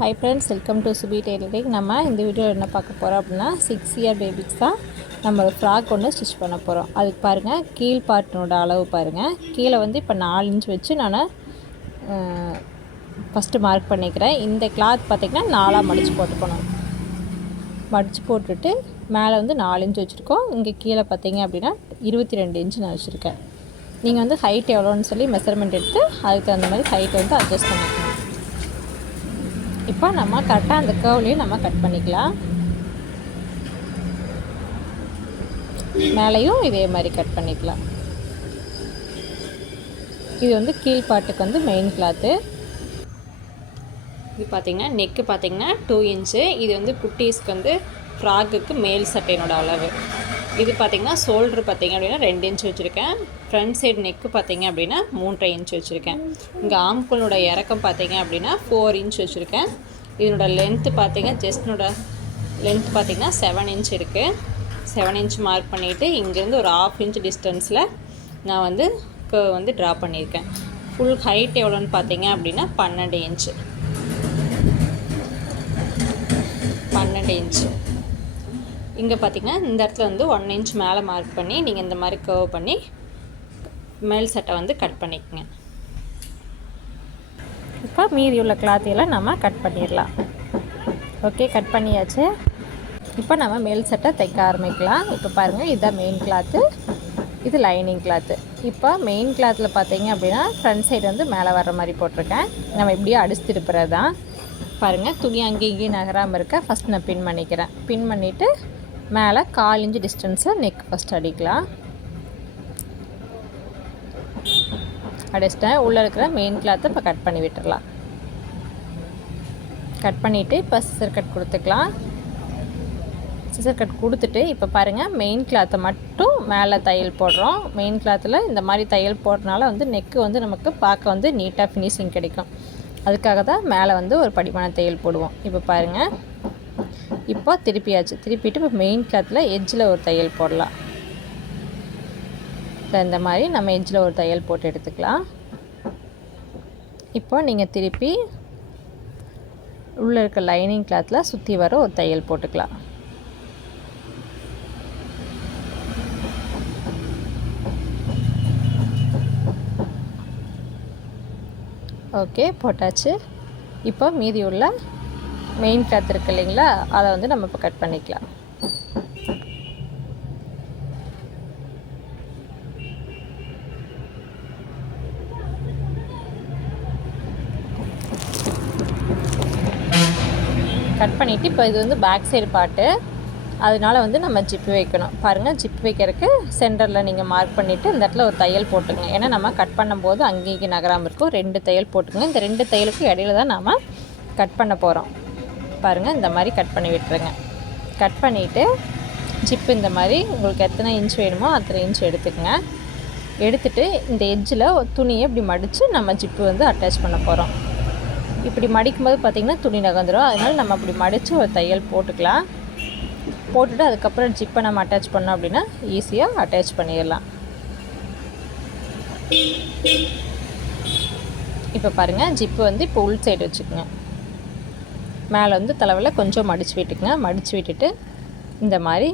Hi friends, welcome to Subi tailoring. நம்ம இந்த வீடியோவில் என்ன பார்க்க போகிறோம் அப்படின்னா 6 இயர் பேபிஸ் தான் நம்ம ஒரு ஃப்ராக் ஒன்று ஸ்டிச் பண்ண போகிறோம். அதுக்கு பாருங்கள், கீழ் பார்ட்டினோட அளவு பாருங்கள். கீழே வந்து இப்போ 4 இன்ச் வச்சு நான் ஃபஸ்ட்டு மார்க் பண்ணிக்கிறேன். இந்த கிளாத் பார்த்திங்கன்னா 4ஆக மடித்து போட்டுக்கணும். மடித்து போட்டுட்டு மேலே வந்து 4 இன்ச் வச்சுருக்கோம். இங்கே கீழே பார்த்திங்க அப்படின்னா 22 இன்ச் நான் வச்சுருக்கேன். நீங்கள் வந்து ஹைட் எவ்வளோன்னு சொல்லி மெஷர்மெண்ட் எடுத்து அதுக்கு தகுந்த மாதிரி ஹைட் வந்து அட்ஜஸ்ட் பண்ணிக்கணும். இப்போ நம்ம கரெக்டாக அந்த கர்வ்லேயும் நம்ம கட் பண்ணிக்கலாம். மேலேயும் இதே மாதிரி கட் பண்ணிக்கலாம். இது வந்து கீழ்பாட்டுக்கு வந்து மெயின் கிளாத்து. இது பார்த்திங்கன்னா நெக்கு பார்த்திங்கன்னா 2 இன்ச்சு. இது வந்து குட்டீஸ்க்கு வந்து ஃப்ராக்குக்கு மேல் சட்டையினோட அளவு. இது பார்த்திங்கன்னா ஷோல்ட்ரு பார்த்திங்க அப்படின்னா 2 இன்ச் வச்சுருக்கேன். ஃப்ரண்ட் சைடு நெக்கு பார்த்திங்க அப்படின்னா 3.5 இன்ச் வச்சுருக்கேன். இங்கே ஆம்கோலோட இறக்கம் பார்த்திங்க அப்படின்னா 4 இன்ச் வச்சுருக்கேன். இதனோட லென்த்து பார்த்திங்க, செஸ்ட்னோட லென்த் பார்த்திங்கன்னா 7 இன்ச் இருக்குது. 7 இன்ச் மார்க் பண்ணிவிட்டு இங்கேருந்து ஒரு 1/2 இன்ச் டிஸ்டன்ஸில் நான் வந்து கர்வ் வந்து ட்ரா பண்ணியிருக்கேன். ஃபுல் ஹைட் எவ்வளோன்னு பார்த்திங்க அப்படின்னா 12 இன்ச்சு. 12 இன்ச்சு. இங்கே பார்த்திங்கன்னா இந்த இடத்துல வந்து 1 இன்ச் மேலே மார்க் பண்ணி நீங்கள் இந்த மாதிரி கர்வ் பண்ணி மேல் சட்டை வந்து கட் பண்ணிக்கோங்க. இப்போ மீதி உள்ள கிளாத்தையெல்லாம் நம்ம கட் பண்ணிடலாம். ஓகே, கட் பண்ணியாச்சு. இப்போ நம்ம மேல் சட்டை தைக்க ஆரம்பிக்கலாம். இப்போ பாருங்கள், இதுதான் மெயின் கிளாத்து, இது லைனிங் கிளாத்து. இப்போ மெயின் கிளாத்தில் பார்த்தீங்க அப்படின்னா ஃப்ரண்ட் சைடு வந்து மேலே வர்ற மாதிரி போட்டிருக்கேன். நம்ம இப்படியே அடிச்சு திருப்புறது தான். பாருங்கள், துணி அங்கேயும் இங்கேயும் நகராமல் இருக்க ஃபஸ்ட் நான் பின் பண்ணிக்கிறேன். பின் பண்ணிவிட்டு மேலே 1/4 இன்ச் டிஸ்டன்ஸில் நெக் ஃபஸ்ட் அடிக்கலாம். அடிச்சிட்டேன். உள்ளே இருக்கிற மெயின் கிளாத்தை இப்போ கட் பண்ணி விட்டுடலாம். கட் பண்ணிவிட்டு இப்போ சிசர் கட் கொடுத்துக்கலாம். சிசர் கட் கொடுத்துட்டு இப்போ பாருங்கள், மெயின் கிளாத்தை மட்டும் மேலே தையல் போடுறோம். மெயின் கிளாத்தில் இந்த மாதிரி தையல் போடுறதுனால வந்து நெக்கு வந்து நமக்கு பார்க்க வந்து நீட்டாக ஃபினிஷிங் கிடைக்கும். அதுக்காக தான் மேலே வந்து ஒரு படிமான தையல் போடுவோம். இப்போ பாருங்கள், இப்போ திருப்பியாச்சு. திருப்பிட்டு இப்போ மெயின் கிளாத்தில் எட்ஜில் ஒரு தையல் போடலாம். இந்த மாதிரி நம்ம எட்ஜில் ஒரு தையல் போட்டு எடுத்துக்கலாம். இப்போ நீங்கள் திருப்பி உள்ளே இருக்க லைனிங் கிளாத்தில் சுற்றி வர ஒரு தையல் போட்டுக்கலாம். ஓகே, போட்டாச்சு. இப்போ மீதி உள்ள மெயின் கிளாத் இருக்குது இல்லைங்களா, அதை வந்து நம்ம இப்போ கட் பண்ணிக்கலாம். கட் பண்ணிவிட்டு இப்போ இது வந்து பேக் சைடு பார்ட்டு, அதனால வந்து நம்ம ஜிப்பு வைக்கணும். பாருங்கள், ஜிப்பு வைக்கிறதுக்கு சென்டரில் நீங்கள் மார்க் பண்ணிவிட்டு இந்த இடத்துல ஒரு தையல் போட்டுங்க. ஏன்னா நம்ம கட் பண்ணும்போது அங்கேயும் நகராமல் இருக்கும். 2 தையல் போட்டுங்க. இந்த 2 தையலுக்கும் இடையில தான் நம்ம கட் பண்ண போகிறோம். பாருங்கள், இந்த மாதிரி கட் பண்ணி விட்டுருங்க. கட் பண்ணிவிட்டு ஜிப்பு இந்த மாதிரி உங்களுக்கு எத்தனை இன்ச் வேணுமோ அத்தனை இன்ச் எடுத்துக்கங்க. எடுத்துகிட்டு இந்த எட்ஜில் துணியை இப்படி மடித்து நம்ம ஜிப்பு வந்து அட்டாச் பண்ண போகிறோம். இப்படி மடிக்கும்போது பார்த்திங்கன்னா துணி நகர்ந்துடும். அதனால் நம்ம அப்படி மடித்து ஒரு தையல் போட்டுக்கலாம். போட்டுட்டு அதுக்கப்புறம் ஜிப்பை நம்ம அட்டாச் பண்ணோம் அப்படின்னா ஈஸியாக அட்டாச் பண்ணிடலாம். இப்போ பாருங்கள், ஜிப்பு வந்து இப்போ உள் சைடு வச்சுக்கோங்க. மேலே வந்து தலைவில் கொஞ்சம் மடித்து விட்டுக்குங்க. மடித்து விட்டுட்டு இந்த மாதிரி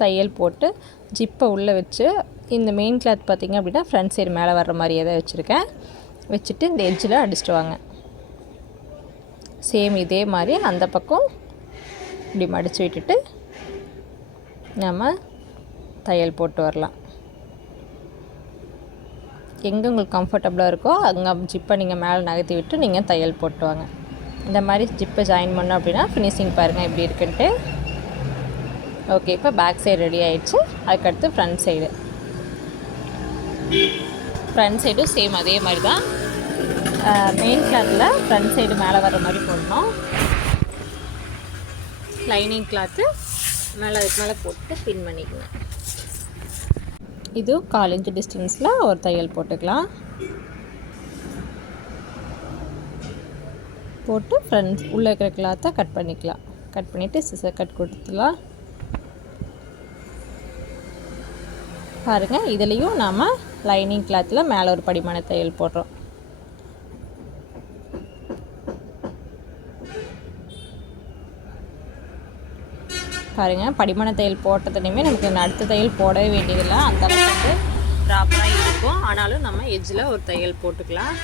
தையல் போட்டு ஜிப்பை உள்ளே வச்சு இந்த மெயின் கிளாத் பார்த்திங்க அப்படின்னா ஃப்ரண்ட் சைடு மேலே வர்ற மாதிரியே தான் வச்சுருக்கேன். வச்சுட்டு இந்த எட்ஜில் அடிச்சுட்டு வாங்க. சேம் இதே மாதிரி அந்த பக்கம் இப்படி மடித்து விட்டுட்டு நம்ம தையல் போட்டு வரலாம். எங்கே உங்களுக்கு கம்ஃபர்டபுளாக இருக்கோ அங்கே ஜிப்பை நீங்கள் மேலே நகர்த்தி விட்டு நீங்கள் தையல் போட்டு வாங்க. இந்த மாதிரி ஜிப்பை ஜாயின் பண்ணோம் அப்படின்னா ஃபினிஷிங் பாருங்கள் எப்படி இருக்குன்ட்டு. ஓகே, இப்போ பேக் சைடு ரெடி ஆகிடுச்சு. அதுக்கடுத்து ஃப்ரண்ட் சைடு. ஃப்ரண்ட் சைடும் சேம் அதே மாதிரி தான். மெயின் கிளாத்தில் ஃப்ரண்ட் சைடு மேலே வர்ற மாதிரி போடணும். லைனிங் கிளாத்து மேலே அதுக்கு மேலே போட்டு பின் பண்ணிக்கணும். இது 1/4 இன்ச் டிஸ்டன்ஸில் ஒரு தையல் போட்டுக்கலாம். போட்டு ஃப்ரண்ட் உள்ளே இருக்கிற கிளாத்தை கட் பண்ணிக்கலாம். கட் பண்ணிவிட்டு சிசர் கட் கொடுத்துக்கலாம். பாருங்கள், இதுலேயும் நாம் லைனிங் கிளாத்தில் மேலே ஒரு படிமான தையல் போடுறோம். பாருங்கள், படிமான தையல் போட்டதுலையுமே நமக்கு அடுத்த தையல் போடவே வேண்டியதில்லை, அந்தளவுக்கு வந்து ப்ராப்பராக இருக்கும். ஆனாலும் நம்ம எட்ஜில் ஒரு தையல் போட்டுக்கலாம்.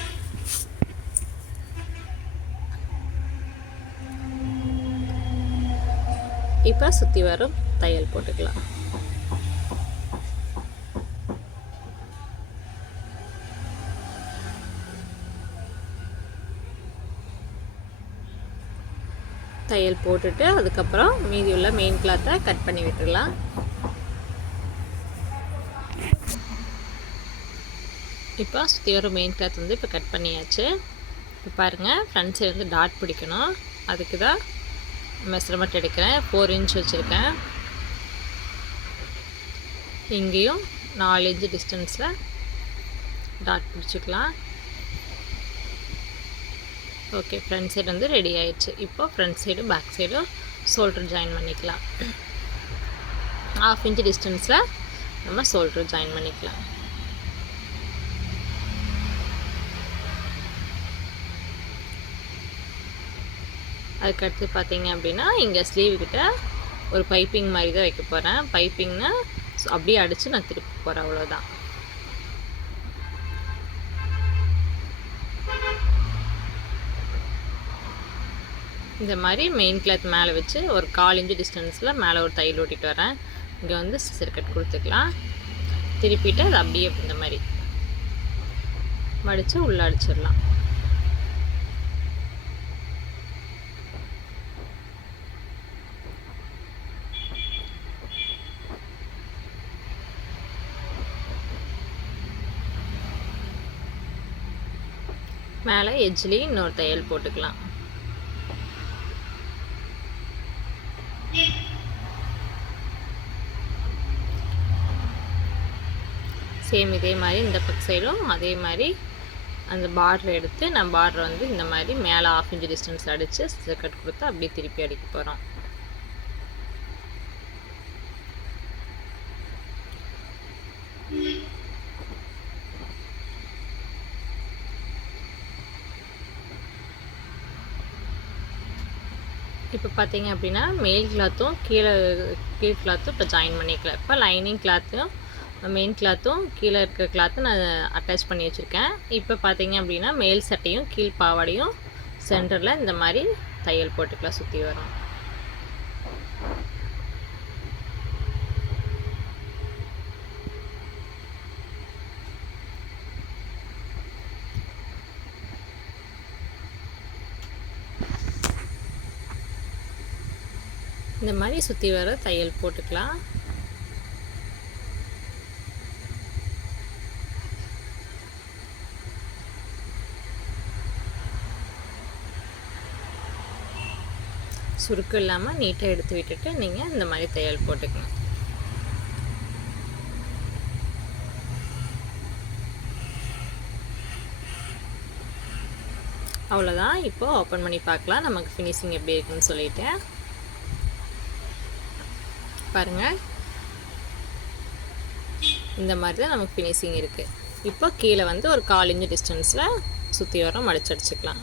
இப்போ சுற்றி வரும் தையல் போட்டுக்கலாம். தையல் போட்டுட்டு அதுக்கப்புறம் மீதி உள்ள மெயின் கிளாத்தை கட் பண்ணி விட்டுடலாம். இப்போ சுற்றி வர மெயின் கிளாத் வந்து இப்போ கட் பண்ணியாச்சு. இப்போ பாருங்கள், ஃப்ரண்ட் சைடு வந்து டாட் பிடிக்கணும். அதுக்கு தான் மெஷர்மெண்ட் எடுக்கிறேன். 4 இன்ச் வச்சுருக்கேன். இங்கேயும் 4 இன்ச் டிஸ்டன்ஸில் டாட் பிடிச்சிக்கலாம். ஓகே, ஃப்ரண்ட் சைடு வந்து ரெடி ஆயிடுச்சு. இப்போ ஃப்ரண்ட் சைடு பேக் சைடும் ஷோல்டர் ஜாயின் பண்ணிக்கலாம். 1/2 இன்ச் டிஸ்டன்ஸில் நம்ம ஷோல்டர் ஜாயின் பண்ணிக்கலாம். அதுக்கடுத்து பார்த்தீங்க அப்படின்னா இங்கே ஸ்லீவ்கிட்ட ஒரு பைப்பிங் மாதிரி தான் வைக்க போகிறேன். பைப்பிங்னா அப்படியே அடித்து நான் திருப்பி போகிறேன், அவ்வளோதான். இந்த மாதிரி மெயின் கிளாத் மேலே வச்சு ஒரு 1/4 இன்ச் டிஸ்டன்ஸில் மேலே ஒரு தையல் ஓட்டிட்டு வரேன். இங்கே வந்து சிசர் கட் கொடுத்துக்கலாம். திருப்பிட்டு அது அப்படியே இந்த மாதிரி மடித்து உள்ளே அடிச்சிடலாம். மேலே எட்ஜ்லேயும் இன்னொரு தையல் போட்டுக்கலாம். சேம் இதே மாதிரி இந்த பக்க சைடும் அதே மாதிரி அந்த பார்டர் எடுத்து நான் பார்டர் வந்து இந்த மாதிரி மேலே 1/2 இன்ச் டிஸ்டன்ஸில் அடித்து சிசர் கட் கொடுத்து அப்படியே திருப்பி அடிக்க போகிறோம். இப்போ பார்த்தீங்க அப்படின்னா மேல் கிளாத்தும் கீழ் கிளாத்தும் இப்போ ஜாயின் பண்ணிக்கலாம். இப்போ லைனிங் கிளாத்தும் மெயின் கிளாத்தும் கீழே இருக்கிற கிளாத்தும் நான் அட்டாச் பண்ணி வச்சுருக்கேன். இப்போ பார்த்தீங்க அப்படின்னா மேல் சட்டையும் கீழ் பாவாடையும் சென்டரில் இந்த மாதிரி தையல் போட்டுக்கலாம், சுற்றி வரும். இந்த மாதிரி சுற்றி வர தையல் போட்டுக்கலாம். சுருக்கு இல்லாமல் நீட்டாக எடுத்து விட்டுட்டு நீங்கள் இந்த மாதிரி தையல் போட்டுக்கணும். அவ்வளோதான். இப்போ ஓப்பன் பண்ணி பார்க்கலாம் நமக்கு ஃபினிஷிங் எப்படி இருக்குன்னு சொல்லிட்டு. பாருங்கள், இந்த மாதிரி தான் நமக்கு ஃபினிஷிங் இருக்குது. இப்போ கீழே வந்து ஒரு 1/4 இன்ச் டிஸ்டன்ஸில் சுற்றி வர மடிச்சு அடிச்சுக்கலாம்.